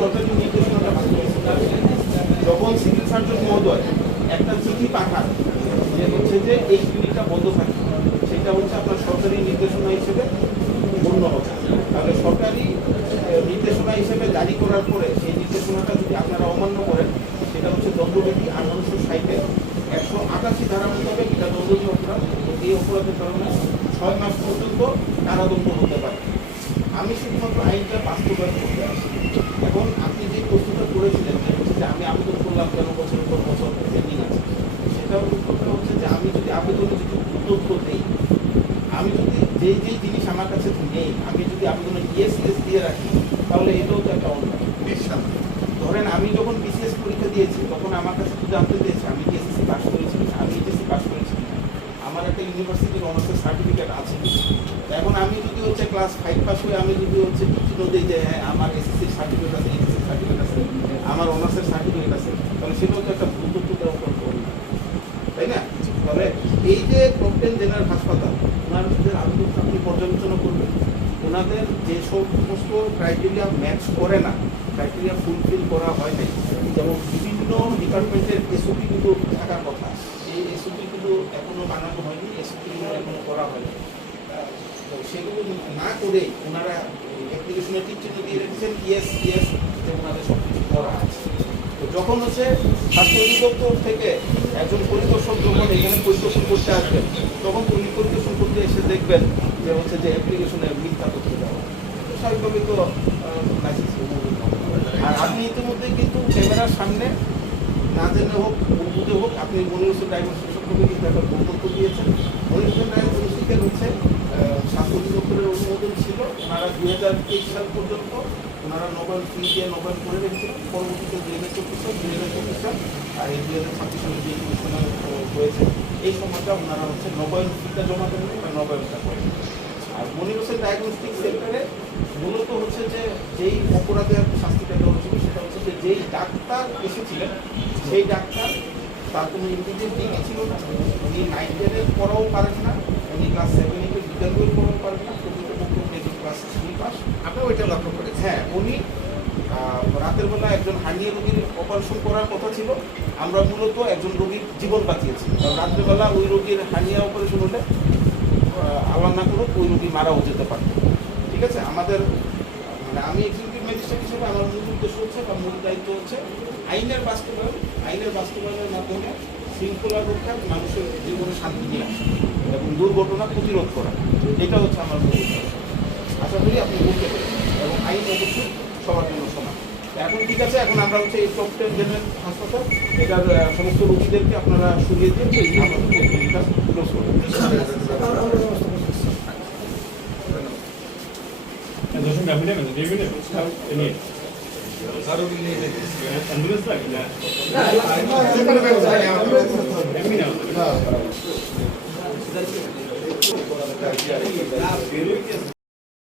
সরকারি নির্দেশনাটা যখন civil surgeon মহোদয় একটা চিঠি পাঠান যে হচ্ছে যে এই ক্লিনিকটা বন্ধ থাকে, সেটা হচ্ছে আপনার সরকারি নির্দেশনা হিসেবে গণ্য হবে। তাহলে সরকারি নির্দেশনা হিসেবে জারি করার পরে সেই নির্দেশনাটা যদি আপনারা অমান্য করেন, সেটা হচ্ছে দণ্ডবিধি 1860 188 ধারা মোতাবেক এটা দণ্ডনীয় অপরাধ। এই অপরাধের কারণে 6 মাস পর্যন্ত কারাদণ্ড হতে পারে। আমি শুধুমাত্র আইনটা বাস্তবায়ন করতে আসি। এখন আপনি যে প্রশ্নটা করেছিলেন যে হচ্ছে যে আমি আবেদন করলাম কেন বছরের পর বছর পেন্ডিং আছে, সেটা হচ্ছে যে আমি যদি আবেদনে যদি উত্তর দিই, আমি যদি যেই জিনিস আমার কাছে নেই আমি যদি আবেদনে ইয়েস দিয়ে রাখি, তাহলে এটাও তো একটা অন্যায়। ধরেন আমি যখন বিসিএস পরীক্ষা দিয়েছি তখন আমার কাছে তো জানতে চেয়েছি আমি কি এসএসসি পাস করেছি, আমি এইচএসসি পাস করেছি, আমার একটা ইউনিভার্সিটির অনার্সের সার্টিফিকেট আছে। এখন আমি যদি হচ্ছে ক্লাস 5 পাস হয়ে আমি যদি হচ্ছে চিহ্ন দিই যে হ্যাঁ আমার এসএসসির সার্টিফিকেট আছে, এইচএসসির সার্টিফিকেট আছে, আমার অনার্সের সার্টিফিকেট আছে, তাহলে সেটাও তো একটা ভুল তথ্য দেওয়া অন্যায়, তাই না? তাহলে এই যে টপ 10 জেনারেল হাসপাতাল, ওনাদের আবেদন আপনি পর্যালোচনা করবেন, ওনাদের যে সমস্ত ক্রাইটেরিয়া ম্যাচ করে না, ক্রাইটেরিয়া ফুলফিল করা হয় নাই, যেমন বিভিন্ন ডিপার্টমেন্টের এসওপি কিন্তু থাকার কথা, এই এসওপি কিন্তু এখনো বানানো হয়নি, এসওপিগুলো এখনো করা হয়নি। তো সেগুলো না করে ওনারা অ্যাপ্লিকেশনে টিক চিহ্ন দিয়ে রেখেছেন ইয়েস ইয়েস, যে ওনাদের সব কিছু করা আছে। তো যখন হচ্ছে স্বাস্থ্য অধিদপ্তর থেকে একজন পরিদর্শক যখন এখানে পরিদর্শন করতে আসবেন, তখন উনি পরিদর্শন করতে এসে দেখবেন যে হচ্ছে যে অ্যাপ্লিকেশনে মিথ্যা তথ্য দেওয়া, স্বাভাবিকভাবে তো লাইসেন্স। আর আপনি ইতিমধ্যে কিন্তু ক্যামেরার সামনে না জেনে হোক বুঝে হোক আপনি মনির হোসেন ডায়াগনস্টিক সম্পর্কে কিন্তু একটা বক্তব্য দিয়েছেন। মনির হোসেন ডায়াগনস্টিকের হচ্ছে স্বাস্থ্য অধিদপ্তরের অনুমোদন ছিল, ওনারা 2023 সাল পর্যন্ত ওনারা নবায়ন ফি দিয়ে নবায়ন করে রেখেছিলেন। পরবর্তীতে 2024 সাল আর এই 2026 সালে যে ঘোষণা হয়েছে এই সময়টা ওনারা হচ্ছে নবায়ন ফিটা জমা দেবেন বা নবায়নটা করেন। আর মনির হোসেন ডায়াগনস্টিক সেন্টারে মূলত হচ্ছে যে যেই অপরাধের শাস্তিটা দেওয়া হয়েছিল সেটা হচ্ছে যে যেই ডাক্তার এসেছিলেন সেই ডাক্তার তার কোনো ইন্টিগ্রেট ডিগ্রি ছিল না, উনি 9 10-এর পড়াও পারেন না, উনি ক্লাস 7-8-এর বিজ্ঞান বই পড়াও পারেন না, ক্লাস 3 পাস। আপনি ওইটা লক্ষ্য করেন? হ্যাঁ, উনি রাতের বেলা একজন হার্নিয়া রোগীর অপারেশন করার কথা ছিল, আমরা মূলত একজন রোগীর জীবন বাঁচিয়েছি। রাত্রেবেলা ওই রোগীর হার্নিয়া অপারেশন হলে আল্লাহ না করুক ওই রোগী মারাও যেতে পারত। ঠিক আছে, আমাদের মানে আমি এক্সিকিউটিভ ম্যাজিস্ট্রেট হিসেবে আমার মূল উদ্দেশ্য হচ্ছে বা মূল দায়িত্ব হচ্ছে আইনের বাস্তবায়নের মাধ্যমে শৃঙ্খলা রক্ষা, মানুষের জীবনে শান্তি নিয়ে আসা এবং দুর্ঘটনা প্রতিরোধ করা, এটা হচ্ছে আমার মূল উদ্দেশ্য। আশা করি আপনি বুঝতে পারেন এবং আইন অবশ্যই সবার জন্য সমান। এখন ঠিক আছে, এখন আমরা হচ্ছে এই টপ 10 জেনারেল হাসপাতাল এটার সমস্ত রোগীদেরকে আপনারা সরিয়ে দিয়ে এটা ক্লোজ করবেন। Entonces me abrimos, me abrimos. ¿Ambulance?